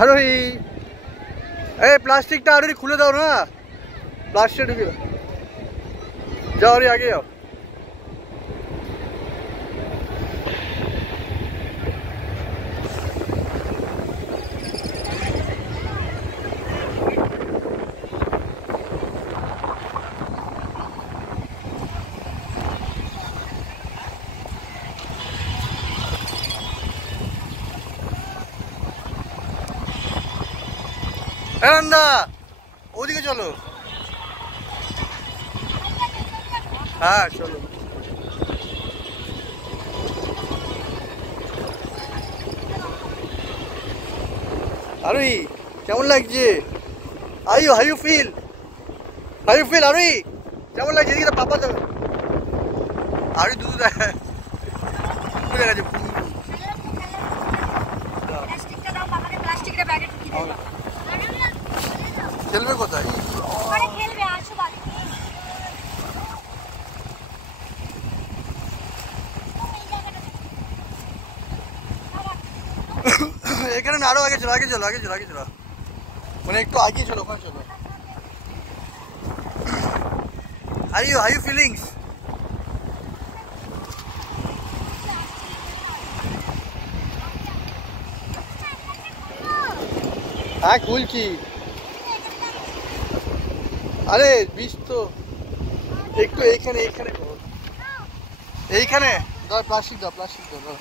আরোহী, এই প্লাস্টিকটা আরোহী খুলে দাও না, প্লাস্টিক ঢুকে দাও। যাও আরোহী, আগে যাও। নন্দা, ওদিকে চলো। হ্যাঁ চলো। আরোহী কেমন লাগছে? হাউ ইউ ফিল আরোহী? কেমন লাগছে? এদিকে পাপা তো আরোহী দুধ দেখা গেছে। খেলবে কোথায়? এখানে না, আরো আগে চলো, আগে চলো, আগে চলো, আগে চলো, মানে একটু আগে চলো, ওখানে চলো। How you feelings? হ্যাঁ খুলছি। আরে বিষ তো একটু এইখানে, এইখানে দাও, প্লাস্টিক দাও, প্লাস্টিক দাও।